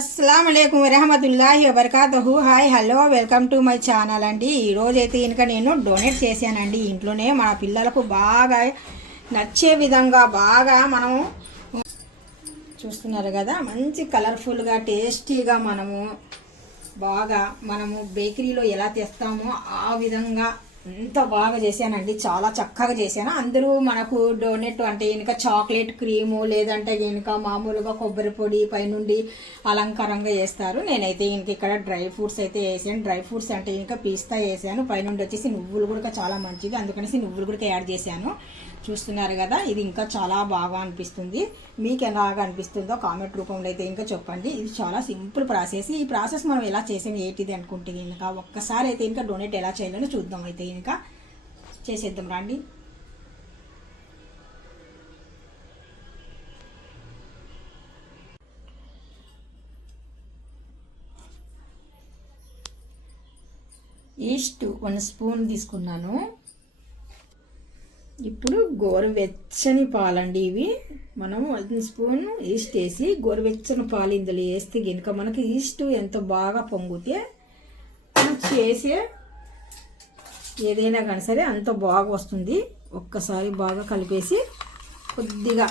అస్సలం అయికం వరహమతుల్లాహి వబర్కాతుహు. Hi hello welcome to my channel అండి. ఈరోజైతే ఇంకా నేను డొనేట్ చేశానండి ఇంట్లోనే మన పిల్లలకు బాగా నచ్చే విధంగా బాగా మనము చూస్తున్నారు కదా, మంచి కలర్ఫుల్గా టేస్టీగా మనము బేకరీలో ఎలా తెస్తామో ఆ విధంగా ఎంత బాగా చేశానండి. చాలా చక్కగా చేశాను. అందరూ మనకు డోనెట్ అంటే ఇంకా చాక్లెట్ క్రీము లేదంటే ఇంకా మామూలుగా కొబ్బరి పొడి పైనుండి అలంకారంగా చేస్తారు. నేనైతే ఇంక ఇక్కడ డ్రై ఫ్రూట్స్ అయితే వేసాను. డ్రై ఫ్రూట్స్ అంటే ఇంకా పిస్తా వేసాను. పైనుండి వచ్చేసి నువ్వులు కూడా చాలా మంచిది, అందుకనేసి నువ్వులు కూడా యాడ్ చేశాను. చూస్తున్నారు కదా, ఇది ఇంకా చాలా బాగా అనిపిస్తుంది. మీకు ఎలాగా అనిపిస్తుందో కామెంట్ రూపంలో అయితే ఇంకా చెప్పండి. ఇది చాలా సింపుల్ ప్రాసెస్. ఈ ప్రాసెస్ మనం ఎలా చేసాం ఏంటిది అనుకుంటే ఇంకా ఒక్కసారి అయితే ఇంకా డొనేట్ ఎలా చేయాలని చూద్దాం. అయితే ఇంకా చేసేద్దాం రండి. ఈస్ట్ 1 స్పూన్ తీసుకున్నాను. ఇప్పుడు గోరువెచ్చని పాలండి ఇవి. మనం 1 స్పూన్ ఈస్ట్ వేసి గోరువెచ్చని పాలు ఇందులో వేస్తే కనుక మనకి ఈస్ట్ ఎంత బాగా పొంగితే మనం చేసే ఏదైనా కానీ సరే అంత బాగా వస్తుంది. ఒక్కసారి బాగా కలిపేసి కొద్దిగా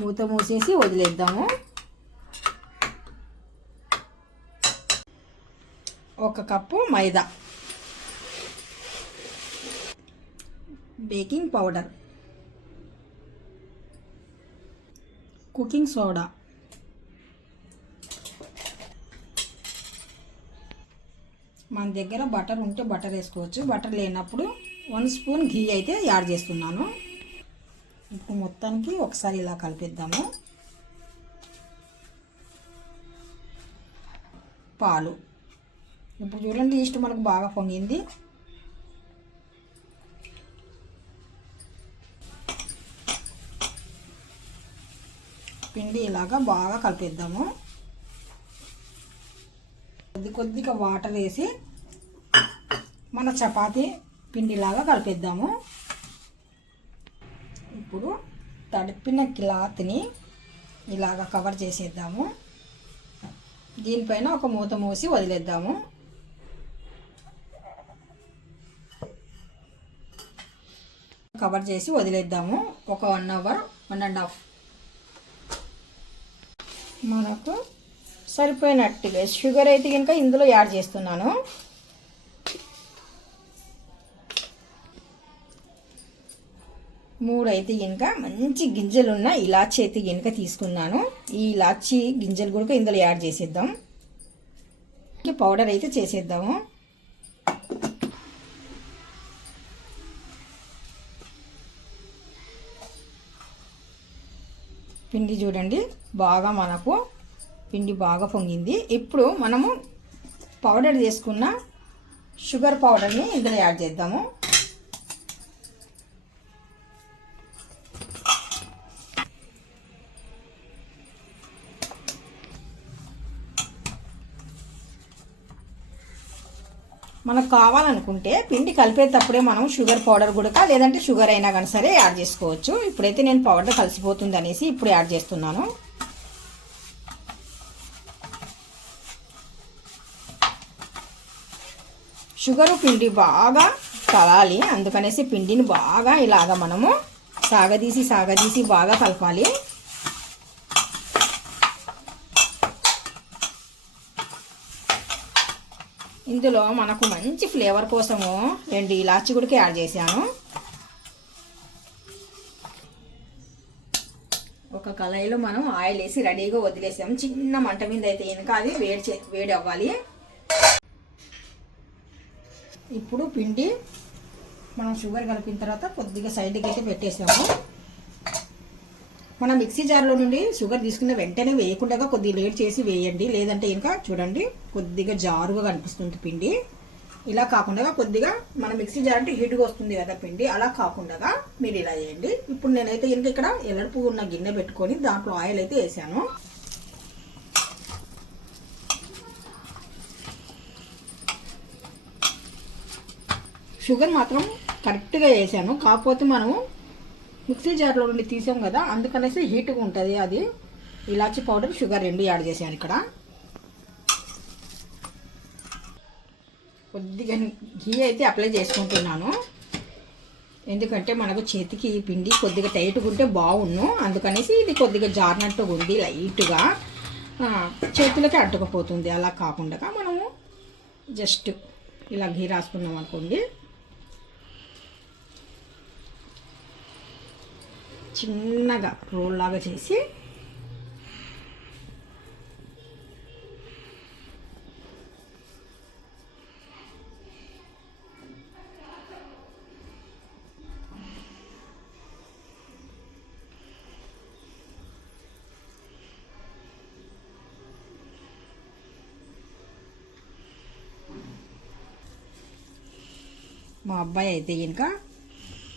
మూత మూసేసి వదిలేద్దాము. 1 కప్పు మైదా, బేకింగ్ పౌడర్, కుకింగ్ సోడా, మన దగ్గర బటర్ ఉంటే బటర్ వేసుకోవచ్చు. బటర్ లేనప్పుడు 1 స్పూన్ ఘీ అయితే యాడ్ చేస్తున్నాను. ఇప్పుడు మొత్తానికి ఒకసారి ఇలా కలిపిద్దాము. పాలు ఇప్పుడు చూడండి, ఈస్ట్ మనకు బాగా పొంగింది. పిండి ఇలాగా బాగా కలిపేద్దాము. కొద్దిగా వాటర్ వేసి మన చపాతీ పిండిలాగా కలిపేద్దాము. ఇప్పుడు తడిపిన క్లాత్ని ఇలాగా కవర్ చేసేద్దాము. దీనిపైన ఒక మూత మూసి వదిలేద్దాము. కవర్ చేసి వదిలేద్దాము ఒక 1 అవర్ 1.5. మనకు సరిపోయినట్టుగా షుగర్ అయితే కనుక ఇందులో యాడ్ చేస్తున్నాను. మూడు అయితే కనుక మంచి గింజలున్న ఇలాచీ అయితే కనుక తీసుకున్నాను. ఈ ఇలాచీ గింజలు కూడా ఇందులో యాడ్ చేసేద్దాం. పౌడర్ అయితే చేసేద్దాము. పిండి చూడండి బాగా మనకు పిండి బాగా పొంగింది. ఇప్పుడు మనము పౌడర్ చేసుకున్న షుగర్ పౌడర్ని ఇందులో యాడ్ చేద్దాము. మనకు కావాలనుకుంటే పిండి కలిపేటప్పుడే మనం షుగర్ పౌడర్ కూడా లేదంటే షుగర్ అయినా కానీ సరే యాడ్ చేసుకోవచ్చు. ఇప్పుడైతే నేను పౌడర్ కలిసిపోతుంది అనేసి ఇప్పుడు యాడ్ చేస్తున్నాను. షుగరు పిండి బాగా కలాలి, అందుకనేసి పిండిని బాగా ఇలాగా మనము సాగదీసి బాగా కలపాలి. ఇందులో మనకు మంచి ఫ్లేవర్ కోసము 2 ఇలాచీ కూడా యాడ్ చేశాను. ఒక కళాయిలో మనం ఆయిల్ వేసి రెడీగా వదిలేసాము. చిన్న మంట మీద అయితే కనుక అది వేడి అవ్వాలి. ఇప్పుడు పిండి మనం షుగర్ కలిపిన తర్వాత కొద్దిగా సైడ్కి అయితే పెట్టేసాము. మనం మిక్సీ జార్లో నుండి షుగర్ తీసుకున్న వెంటనే వేయకుండా కొద్దిగా లేట్ చేసి వేయండి, లేదంటే ఇంకా చూడండి కొద్దిగా జారుగా కనిపిస్తుంది పిండి. ఇలా కాకుండా కొద్దిగా మన మిక్సీ జార్ అంటే హీట్గా వస్తుంది కదా పిండి, అలా కాకుండా మీరు ఇలా చేయండి. ఇప్పుడు నేనైతే ఇంకా ఇక్కడ ఎల్లడుపు ఉన్న గిన్నె పెట్టుకొని దాంట్లో ఆయిల్ అయితే వేసాను. షుగర్ మాత్రం కరెక్ట్గా వేసాను, కాకపోతే మనము మిక్సీ జార్లో నుండి తీసాం కదా, అందుకనేసి హీట్గా ఉంటుంది. అది ఇలాచీ పౌడర్ షుగర్ 2 యాడ్ చేశాను ఇక్కడ. కొద్దిగా ఘీ అయితే అప్లై చేసుకుంటున్నాను. ఎందుకంటే మనకు చేతికి ఈ పిండి కొద్దిగా టైట్గా ఉంటే బాగుండు, అందుకనేసి ఇది కొద్దిగా జారినట్టుగా ఉంది లైట్గా, చేతులకి అంటుకుపోతుంది. అలా కాకుండా మనము జస్ట్ ఇలా ఘీ రాసుకున్నాం అనుకోండి, చిన్నగా రోల్ లాగా చేసి మా అబ్బాయి అయితే ఇంకా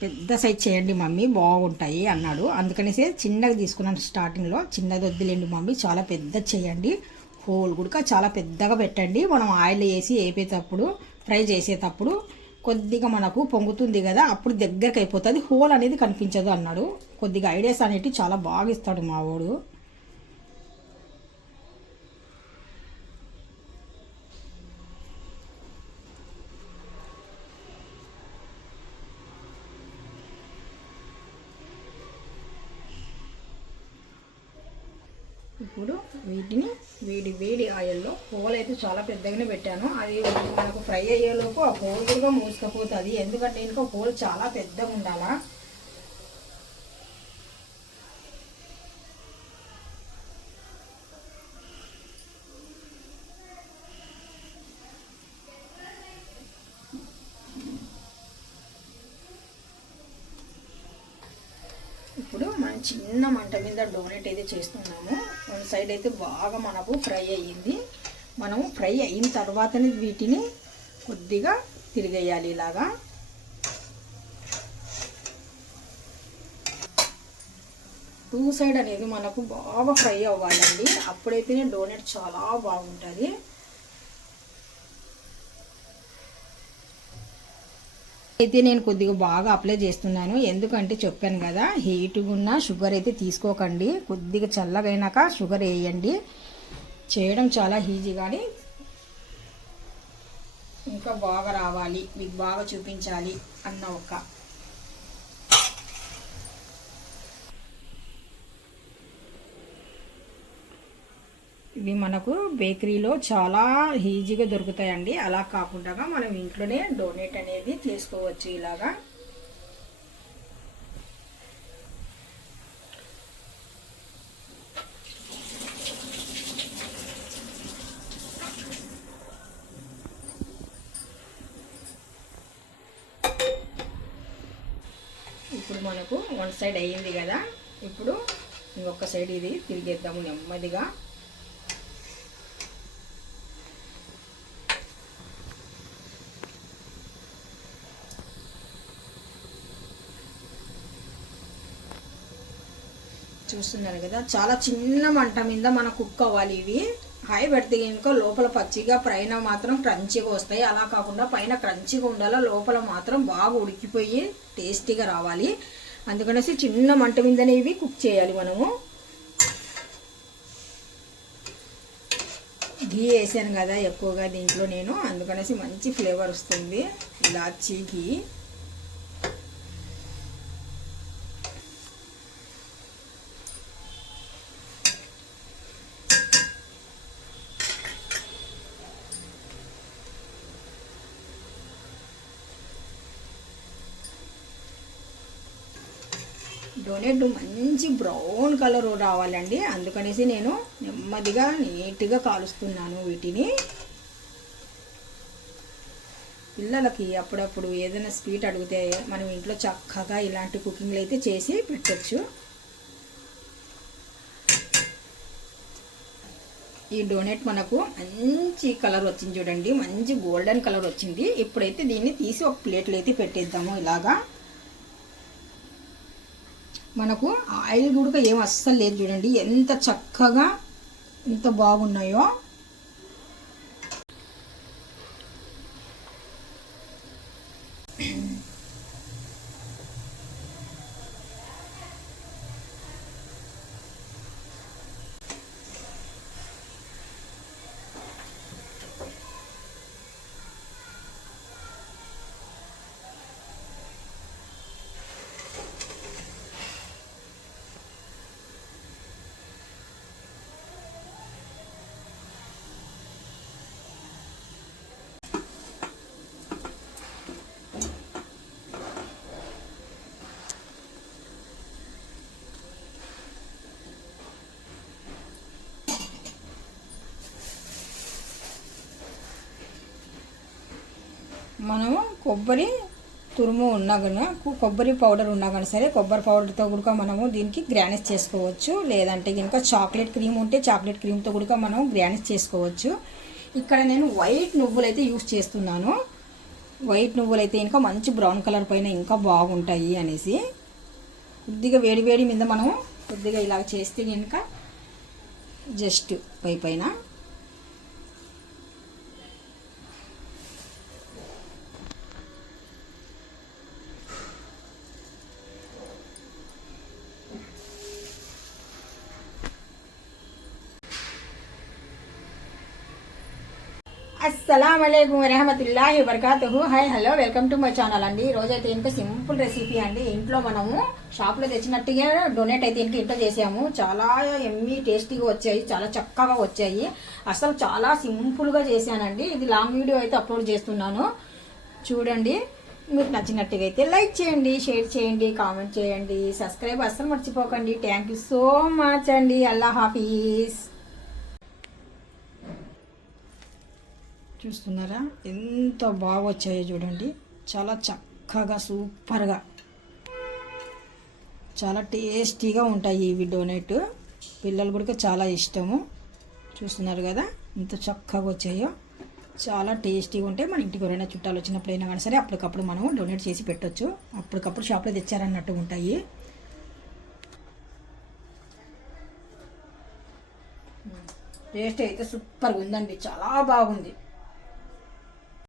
పెద్ద సైజ్ చేయండి మమ్మీ బాగుంటాయి అన్నాడు. అందుకనేసి చిన్నగా తీసుకున్నాను స్టార్టింగ్లో. చిన్నది వద్దులేండి మమ్మీ, చాలా పెద్ద చేయండి, హోల్ కూడా చాలా పెద్దగా పెట్టండి, మనం ఆయిల్ వేసి వేపేటప్పుడు ఫ్రై చేసేటప్పుడు కొద్దిగా మనకు పొంగుతుంది కదా, అప్పుడు దగ్గరకు అయిపోతుంది, హోల్ అనేది కనిపించదు అన్నాడు. కొద్దిగా ఐడియాస్ అనేటివి చాలా బాగా ఇస్తాడు మా వాడు. ఇప్పుడు వీటిని వేడి ఆయిల్లో, హోల్ అయితే చాలా పెద్దగానే పెట్టాను, అది మనకు ఫ్రై అయ్యేలోపు ఆ హోల్ కూడా మూసుకపోతుంది. ఎందుకంటే ఇంకా హోల్ చాలా పెద్దగా ఉండాలా. ఇప్పుడు మనం చిన్న మంట మీద డోనెట్ అయితే చేస్తున్నాము. వన్ సైడ్ అయితే బాగా మనకు ఫ్రై అయ్యింది. మనము ఫ్రై అయిన తర్వాతనే వీటిని కొద్దిగా తిరిగేయాలి ఇలాగా. టూ సైడ్ అనేది మనకు బాగా ఫ్రై అవ్వాలండి, అప్పుడైతేనే డోనెట్ చాలా బాగుంటుంది. అయితే నేను కొద్దిగా బాగా అప్లై చేస్తున్నాను, ఎందుకంటే చెప్పాను కదా హీట్గా ఉన్న షుగర్ అయితే తీసుకోకండి, కొద్దిగా చల్లగైనాక షుగర్ వేయండి. చేయడం చాలా ఈజీ, కానీ ఇంకా బాగా రావాలి, మీకు బాగా చూపించాలి అన్న ఒక ఇవి మనకు బేకరీలో చాలా ఈజీగా దొరుకుతాయండి. అలా కాకుండా మనం ఇంట్లోనే డోనెట్ అనేది చేసుకోవచ్చు ఇలాగా. ఇప్పుడు మనకు వన్ సైడ్ అయ్యింది కదా, ఇప్పుడు ఇంకొక సైడ్ ఇది తిరిగేద్దాము నెమ్మదిగా. చూస్తున్నారు కదా, చాలా చిన్న మంట మీద మన కుక్ అవ్వాలి ఇవి. హై పెడితే ఇంకా లోపల పచ్చిగా, పైన మాత్రం క్రంచీగా వస్తాయి. అలా కాకుండా పైన క్రంచీగా ఉండాలి, లోపల మాత్రం బాగా ఉడికిపోయి టేస్టీగా రావాలి. అందుకనేసి చిన్న మంట మీదనే ఇవి కుక్ చేయాలి మనము. ఘీ వేసాను కదా ఎక్కువగా దీంట్లో నేను, అందుకనేసి మంచి ఫ్లేవర్ వస్తుంది ఇలాచీ ఘీ. డోనెట్ మంచి బ్రౌన్ కలర్ రావాలండి, అందుకనేసి నేను నెమ్మదిగా నీట్గా కాలుస్తున్నాను వీటిని. పిల్లలకి అప్పుడప్పుడు ఏదైనా స్వీట్ అడిగితే మనం ఇంట్లో చక్కగా ఇలాంటి కుకింగ్లు అయితే చేసి పెట్టచ్చు. ఈ డోనెట్ మనకు మంచి కలర్ వచ్చింది చూడండి, మంచి గోల్డెన్ కలర్ వచ్చింది. ఇప్పుడైతే దీన్ని తీసి ఒక ప్లేట్లో అయితే పెట్టేద్దాము ఇలాగా. మనకు ఆయిల్ కూడా ఏం అస్సలు లేదు చూడండి, ఎంత చక్కగా ఎంత బాగున్నాయో. మనము కొబ్బరి తురుము ఉన్నా కానీ కొబ్బరి పౌడర్ ఉన్నా కానీ సరే కొబ్బరి పౌడర్తో కూడా మనము దీనికి గ్రానైజ్ చేసుకోవచ్చు. లేదంటే కనుక చాక్లెట్ క్రీమ్ ఉంటే చాక్లెట్ క్రీమ్తో కూడా మనం గ్రానైజ్ చేసుకోవచ్చు. ఇక్కడ నేను వైట్ నువ్వులు అయితే యూస్ చేస్తున్నాను. వైట్ నువ్వులు అయితే ఇంకా మంచి బ్రౌన్ కలర్ పైన ఇంకా బాగుంటాయి అనేసి కొద్దిగా వేడి వేడి మీద మనం కొద్దిగా ఇలా చేస్తే కనుక జస్ట్ పైన అస్సలాముఅలైకుం వరహమతుల్లాహి వబరకాతుహు. Hi hello welcome to my channel అండి. ఈరోజైతే ఇంకా సింపుల్ రెసిపీ అండి. ఇంట్లో మనము షాప్లో తెచ్చినట్టుగా డొనేట్ అయితే ఇంట్లో చేసాము. చాలా ఎమ్మీ టేస్టీగా వచ్చాయి, చాలా చక్కగా వచ్చాయి. అసలు చాలా సింపుల్గా చేశానండి. ఇది లాంగ్ వీడియో అయితే అప్లోడ్ చేస్తున్నాను, చూడండి. మీకు నచ్చినట్టుగా అయితే లైక్ చేయండి, షేర్ చేయండి, కామెంట్ చేయండి, సబ్స్క్రైబ్ అస్సలు మర్చిపోకండి. థ్యాంక్ యూ సో మచ్ అండి. అల్లా హాఫీజ్. చూస్తున్నారా ఎంత బాగా వచ్చాయో చూడండి. చాలా చక్కగా సూపర్గా చాలా టేస్టీగా ఉంటాయి ఇవి డోనెట్. పిల్లలు కూడా చాలా ఇష్టము. చూస్తున్నారు కదా ఎంత చక్కగా వచ్చాయో. చాలా టేస్టీగా ఉంటాయి. మన ఇంటికి ఎవరైనా చుట్టాలు వచ్చినప్పుడైనా కానీ సరే అప్పటికప్పుడు మనం డొనేట్ చేసి పెట్టవచ్చు. అప్పటికప్పుడు షాప్లో తెచ్చారన్నట్టు ఉంటాయి. టేస్ట్ అయితే సూపర్గా ఉందండి, చాలా బాగుంది.